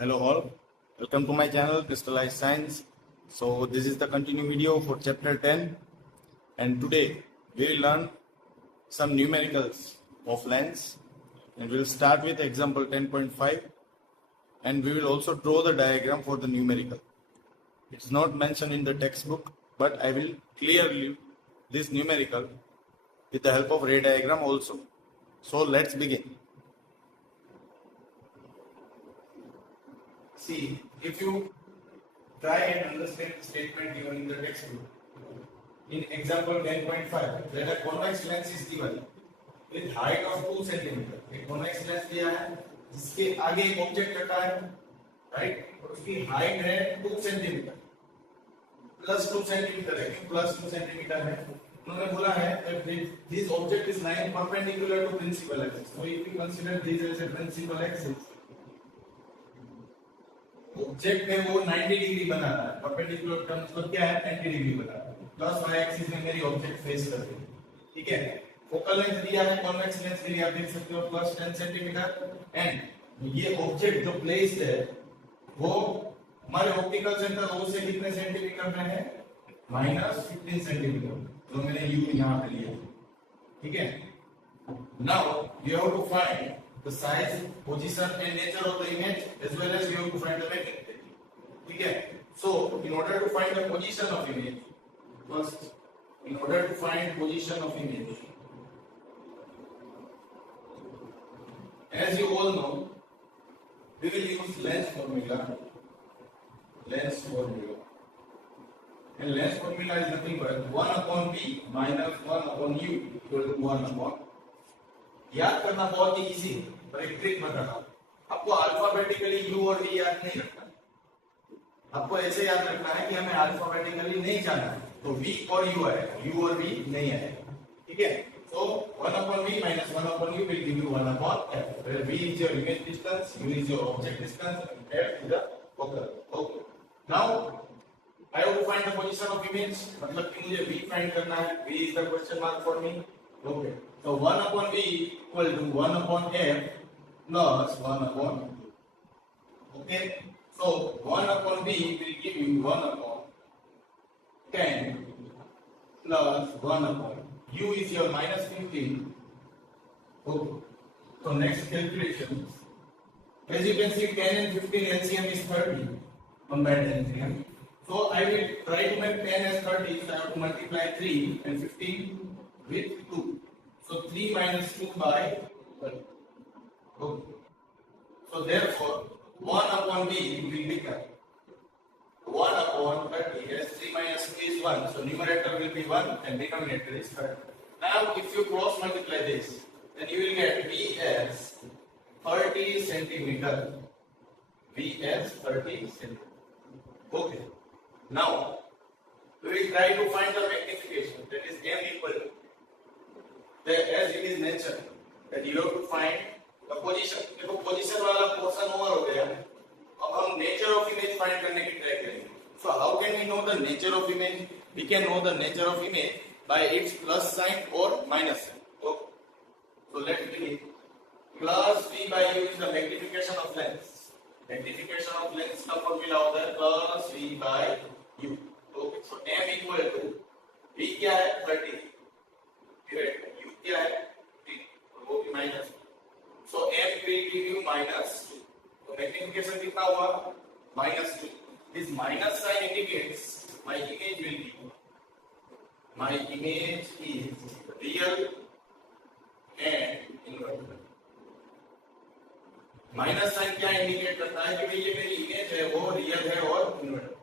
Hello all, welcome to my channel Crystallized Science. So this is the continue video for chapter 10 and today we will learn some numericals of lengths and we will start with example 10.5 and we will also draw the diagram for the numerical. It's not mentioned in the textbook but I will clear you this numerical with the help of ray diagram also. So let's begin. See, if you try and understand the statement given in the textbook, in example 10.5, that a convex lens is given with height of 2 cm. एक convex lens दिया है जिसके आगे एक object रखा है, right? और उसकी हाइट है 2 cm, प्लस 2 cm है, प्लस 2 cm है. उन्होंने बोला है this object is lying perpendicular to principal axis. So if you consider this as a principal axis, object में वो 90 डिग्री बना रहा है, परपेंडिकुलर का मतलब क्या है, 90 डिग्री बना रहा है. प्लस वाई एक्सिस में मेरी ऑब्जेक्ट फेस कर रही है, ठीक है. फोकल लेंथ दिया है, कॉन्वेक्स लेंस के लिए आप देख सकते हो प्लस 10 सेंटीमीटर एंड ये ऑब्जेक्ट जो प्लेस्ड है वो हमारे ऑप्टिकल सेंटर ओ से कितने सेंटीमीटर में है, माइनस 15 सेंटीमीटर, तो मैंने यू यहां पे लिया, ठीक है. Now you have to find the size, position and nature of the image as well as you have to find the magnitude. ठीक है. So in order to find the position of image, first in order to find position of image, as you all know, we will use lens formula. Lens formula. And lens formula is nothing but 1 upon b minus 1 upon u equal to 1 upon. याद करना बहुत ही easy है, पर एक trick बता रहा हूं आपको. अल्फाबेटिकली यू और वी याद नहीं रखना, आपको ऐसे याद रखना है कि हमें अल्फाबेटिकली नहीं जाना है, तो वी और यू आए, यू और वी नहीं आए, ठीक है. सो 1 upon v minus 1 upon u will give you 1 upon f, where v is your image distance, u is your object distance and f is the focal. Okay, now I have to find the position of image, मतलब कि मुझे v find करना है. v is the question mark for me. Okay, so 1 upon v equal to 1 upon f plus 1 upon u. Okay, so 1 upon v will give you 1 upon 10 plus 1 upon u is your minus 15. Okay, so next calculation, as you can see 10 and 15 LCM is 30 1 by 10. So I will try to make 10 as 30, so I have to multiply 3 and 15 with 2. So 3 minus 2 by 30. Okay. So therefore 1 upon b will become 1 upon 30, as 3 minus 2 is 1. So numerator will be 1 and denominator is 30. Now if you cross multiply this, then you will get b as 30 centimeter. b as 30 centimeter. Okay. Now we will try to find the magnification, that is m equal to, as it is mentioned that you have to find the position. देखो position वाला portion over हो गया, अब हम nature of image find करने की try करेंगे. So how can we know the nature of image? We can know the nature of image by its plus sign और minus sign. Okay, so let's begin. Plus v by u is the magnification of lens. Magnification of lens का formula होता है plus v by u. Okay, so m equal to v क्या है 30 divide u क्या है 3 और वो भी minus. So m will give you minus 2. तो मैग्निफिकेशन कितना हुआ -2. This minus sign indicates my image will be, my image is real and inverted. Minus sign क्या इंडिकेट करता है कि भाई ये मेरी इमेज है वो रियल है और इन्वर्टेड,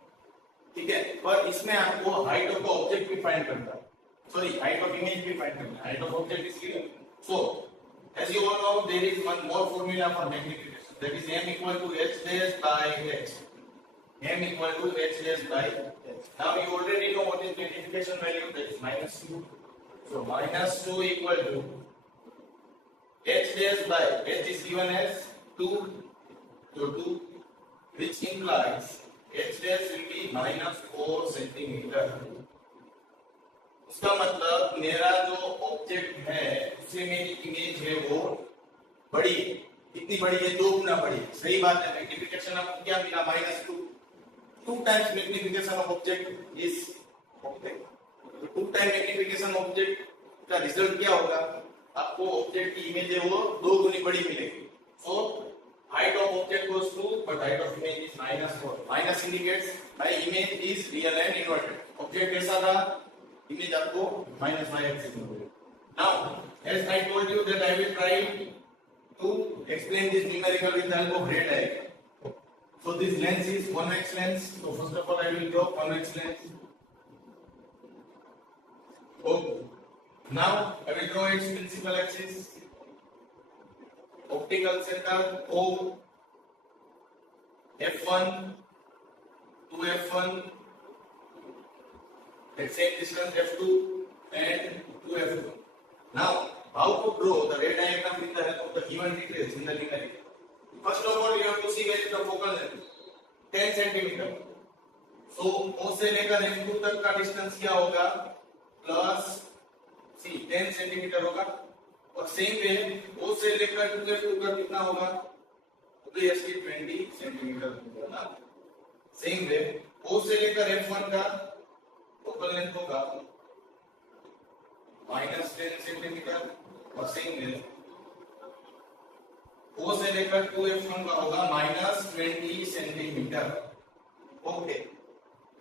ठीक है. पर इसमें आपको हाइट ऑफ द ऑब्जेक्ट भी फाइंड करना है, सॉरी हाइट ऑफ इमेज भी फाइंड करना है. Height of object is given. So as you all know, there is one more formula for magnification, that is m equal to h dash by h. m equal to h dash by h. Now you already know what is magnification value, that is -2. So -2 equal to h dash by h is given as 2, so 2, which implies h dash will be -4 centimeter. उसका मतलब मेरा जो object है उससे मेरी image है वो बड़ी है, कितनी बड़ी है? 2 गुना बड़ी है। सही बात है। मैग्निफिकेशन आपको क्या मिला? -2। 2 times magnification of object is object. तो 2 टाइम मैग्निफिकेशन ऑब्जेक्ट का रिजल्ट क्या होगा? आपको ऑब्जेक्ट की इमेज है वो 2 गुनी बड़ी मिलेगी। सो height of object was 2 but height of image is -4. Minus indicates my image is real and inverted. Object कैसा था? Image आपको -y axis में मिलेगा. Now as I told you that I will try to explain this numerical with the help of ray diagram. So this lens is convex lens. So first of all I will draw convex lens. Okay. Now I will draw its principal axis. Optical center O, f1 to f1, at same distance f2 and to f2. Now, how to draw the ray diagram with the help of the given details in the numerical? First of all, you have to see where is the focal length. 10 centimeter. So O से लेकर f2 तक का distance क्या होगा? Plus सी 10 centimetre होगा। और same way O से लेकर 2f2 का कितना होगा? ऑब्वियसली 20 सेंटीमीटर होगा ना। सेम वे O से लेकर f1 का फोकल लेंथ होगा -10 सेंटीमीटर और सेम वे O से लेकर 2f1 का होगा -20 सेंटीमीटर। ओके,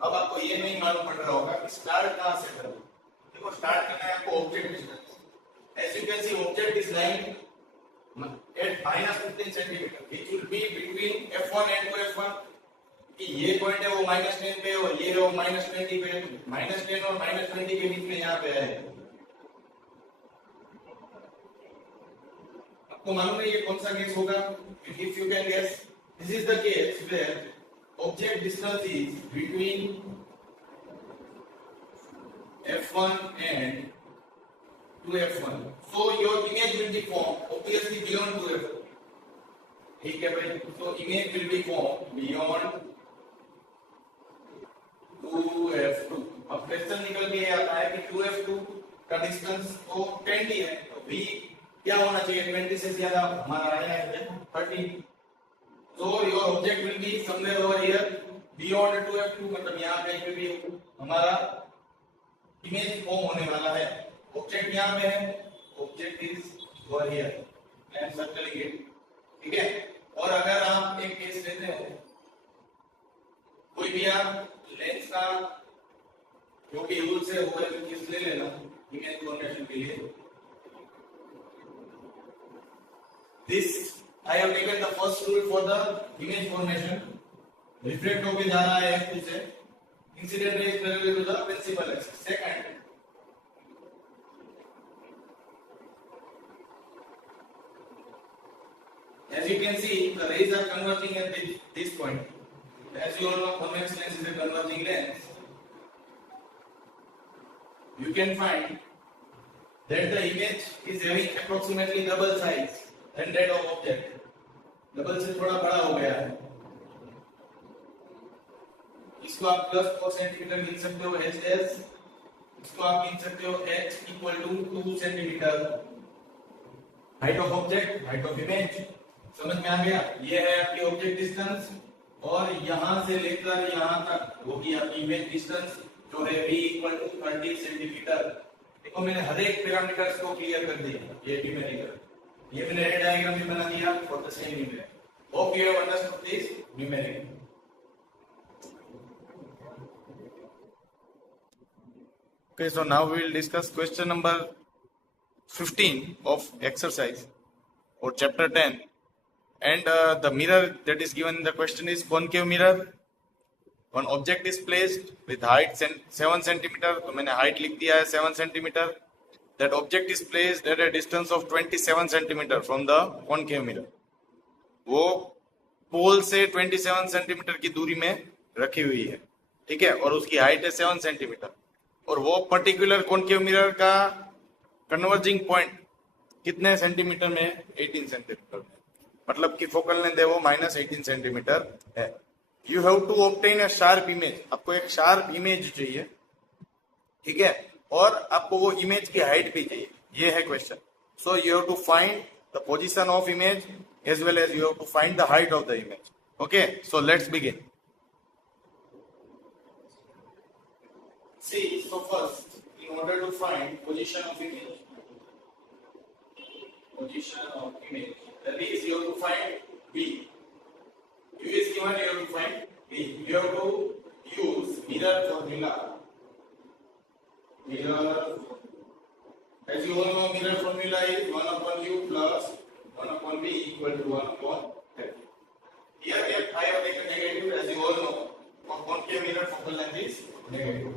अब आपको ये नहीं मालूम पड़ रहा होगा कि स्टार्ट कहां से करें। देखो स्टार्ट करना है आपको object distance. As you can see, object is lying at -15 centimeter, which will be between f1 and 2f1. कि ये पॉइंट है वो -10 पे और ये है वो -20 पे। -10 और -20 के बीच में यहाँ पे है। आपको मालूम है ये कौन सा केस होगा? If you can guess, this is the case where object distance is between f1 and 2f1. So your image will be formed obviously beyond 2f1. ठीक है भाई? So image will be formed beyond 2f2. अब question निकल के आता है कि 2f2 का डिस्टेंस तो 20 है, तो v क्या होना चाहिए? 20 से ज्यादा हमारा आया है 30. So your object will be somewhere over here beyond 2f2, मतलब यहाँ पे भी हमारा इमेज फॉर्म होने वाला है। ऑब्जेक्ट यहाँ पे है, object is over here, I am circling it. ठीक है? और अगर आप एक केस लेते हो, कोई भी आप लेंस का जो भी रूल से होगा केस ले लेना इमेज फॉर्मेशन के लिए। This I have taken the first rule for the image formation. Reflect होके जा रहा है f2 से, incident ray is parallel to the principal axis. Second, as you can see, the rays are converging at this point. As you all know, convex lens is a converging lens. You can find that the image is having approximately double size than that of object. Double से थोड़ा बड़ा हो गया है। इसको आप +4 centimetre गिन सकते हो h', इसको आप गिन सकते हो h = 2 centimetre. Height of object, height of image समझ में आ गया? ये है आपकी ऑब्जेक्ट डिस्टेंस और यहां से लेकर यहां तक वो भी आपकी इमेज डिस्टेंस जो है v = 30 सेंटीमीटर। देखो मैंने हर एक पैरामीटर्स को क्लियर कर दिया। ये न्यूमेरिकल, ये मैंने रे डायग्राम भी बना दिया for the same numerical. Hope you have understood this numerical. Okay, so now we will discuss question number 15 of exercise or chapter 10. And the mirror that is given in the question is concave mirror. One object is placed with height 7 centimeter. तो मैंने height लिख दिया है 7 centimeter. That object is placed at a distance of 27 centimeter from the concave mirror. वो पोल से 27 centimetre की दूरी में रखी हुई है। ठीक है? और उसकी हाइट है 7 सेंटीमीटर। और वो पर्टिकुलर कॉनकेव मिरर का कन्वर्जिंग पॉइंट कितने सेंटीमीटर में? 18 सेंटीमीटर में। मतलब कि फोकल लेंथ है वो -18 सेंटीमीटर है। You have to obtain a sharp image. आपको एक शार्प इमेज चाहिए। ठीक है? और आपको वो इमेज की हाइट भी चाहिए। ये है question. So you have to find the position of image as well as you have to find the height of the image. Okay, so let's begin. See, so first, in order to find position of image, that is you have to find B. U is given, you have to find B. You have to use mirror formula. Mirror, as you all know, mirror formula is 1 upon U plus 1 upon V equal to 1 upon F. Here F I have taken negative, as you all know. Concave mirror focal length is negative.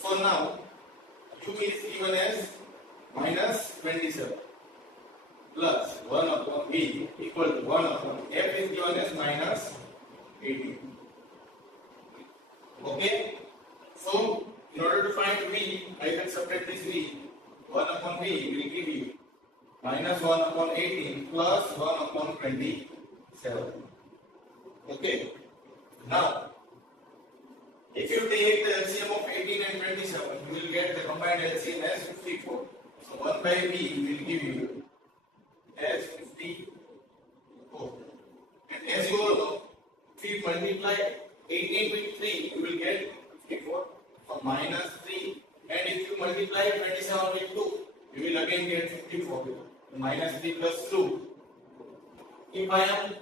So now U is given as minus 27 plus 1 upon V equal to 1 upon F is given as minus 18. Okay. So in order to find V, I can separate this V. 1 upon V will give you minus 1 upon 18 plus 1 upon 27. Okay. Now if you take the LCM of 18 and 27, you will get the combined LCM as 54. So 1 by V will give you as 54. And as you all know, if you multiply 18 with 3, you will get 54. So minus 3. And if you multiply 27 with 2, you will again get 54. Minus 3 plus 2. If I am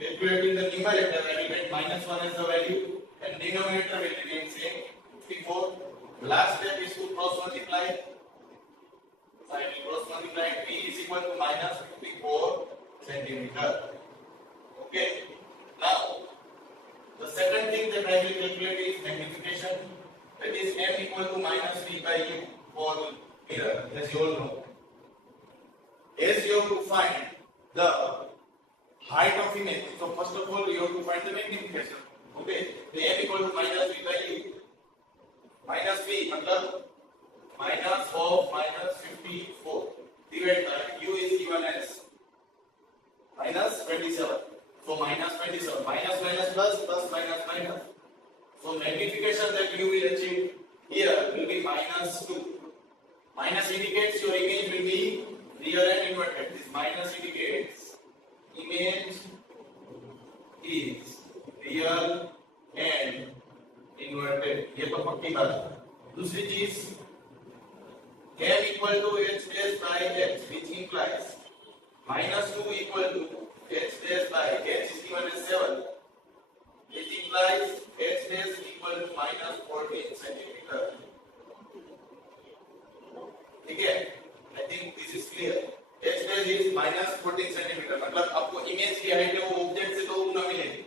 calculating the numerator, I will get minus 1 as the value. And denominator will remain same, 54. Last step is to cross multiply. So I will cross multiply. V is equal to minus 54 centimeter. Okay. Now, the second thing that I will calculate is magnification. That is M equal to minus V by U for mirror, as you all know. As you have to find the height of image, so first of all you have to find the magnification. Okay, the M equal to minus V by U. Minus V मतलब minus of minus 54 divided by U is given as minus 27. So minus 27. Minus minus plus plus minus minus. So magnification that you will achieve here will be minus 2. Minus indicates your image will be real and inverted. This minus indicates image is real and inverted. ये तो पक्की बात है. दूसरी चीज m equal to h dash by h, which implies minus 2 equal to h dash by h is given as 7, which implies h dash equal to minus 14 centimeter. ठीक है? I think this is clear. h dash is minus 14 centimeter. मतलब आपको image की height है वो object से तो ना मिलेगी.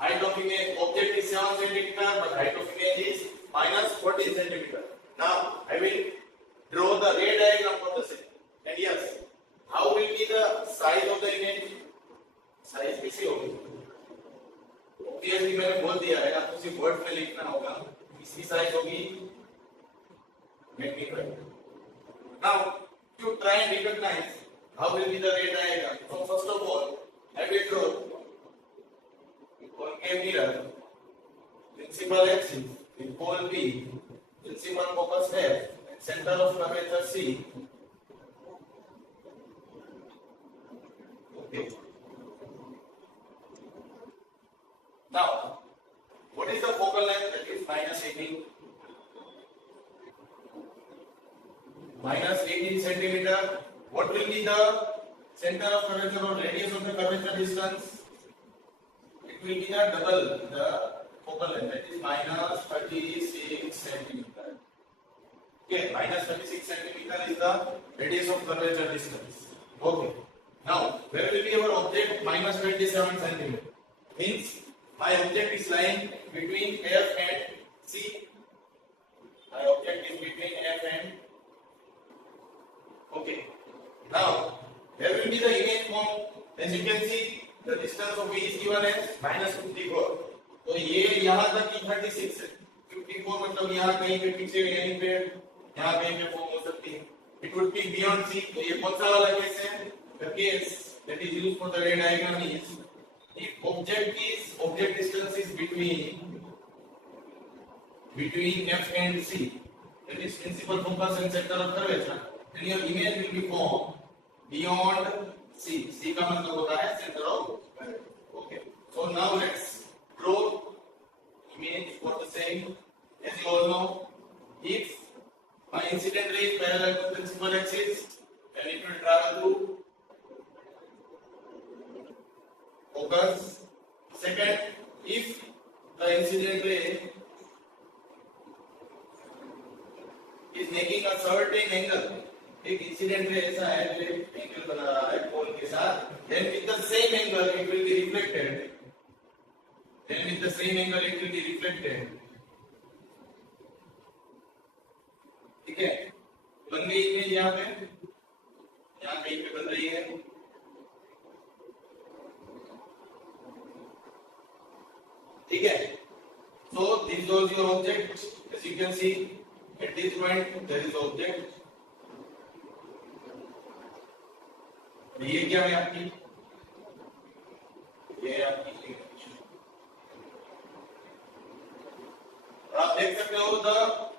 Height of image, object is 7 centimeter, but height of image is minus 14 centimeter. Now, I will draw the ray diagram for the same. And yes, how will be the size of the image? Size किसी होगी. Obviously मैंने बोल दिया है, आपको सिर्फ word में लिखना होगा. इसकी size होगी magnified. Now, to try and recognize how will be the ray diagram. So first of all, I will draw concave mirror, principal axis, with pole B, principal focus F, and center of curvature C. Okay. Now, what is the focal length? That is minus 18. Minus 18 centimeter. What will be the center of curvature or radius of the curvature distance? It will be the double the focal length, that is minus 36 centimeter. Okay, minus 36 centimeter is the radius of curvature distance. Okay. Now, where will be our object? Minus 27 centimeter. Means my object is lying between F and C. My object is between F and. Okay. Now, where will be the image form? As you can see, the distance of V is given as minus 54. तो ये यहाँ तक की 36 है. 54 मतलब यहाँ कहीं पे पीछे यहीं पे यहाँ कहीं पे फॉर्म हो सकती है. It would be beyond C. तो ये कौन सा वाला केस है? The case that is used for the ray diagram is if object distance is between F and C, that is principal focus and center of curvature, then your image will be formed beyond C. C का मतलब होता है center of curvature. Okay. So now let's draw image for the same. As you all know, if my incident ray is parallel to principal axis, then it will travel through focus. Second, if the incident ray is making a certain angle, एक incident ray ऐसा है जो एक angle बना रहा है कोन के साथ, then with the same angle it will be reflected. Then with the same angle it will be reflected. ठीक है, बन गई इमेज यहाँ कहीं पे बन रही है. ठीक है, so this was your object. As you can see, at this point there is object. ये क्या है आपकी? ये आपकी आप देख सकते हो the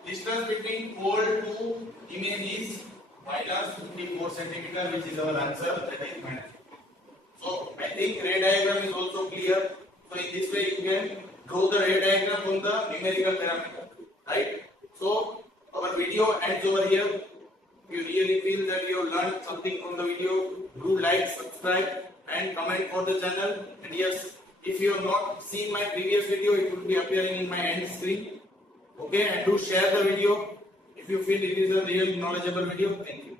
distance between pole to image is minus 54 centimeter, which is our answer, that is minus. So I think ray diagram is also clear. So in this way you can draw the ray diagram from the numerical parameter, right? So our video ends over here. If you really feel that you have learned something from the video, do like, subscribe and comment for the channel. And yes, if you have not seen my previous video, it will be appearing in my end screen. Okay, and do share the video if you feel it is a real knowledgeable video. Thank you.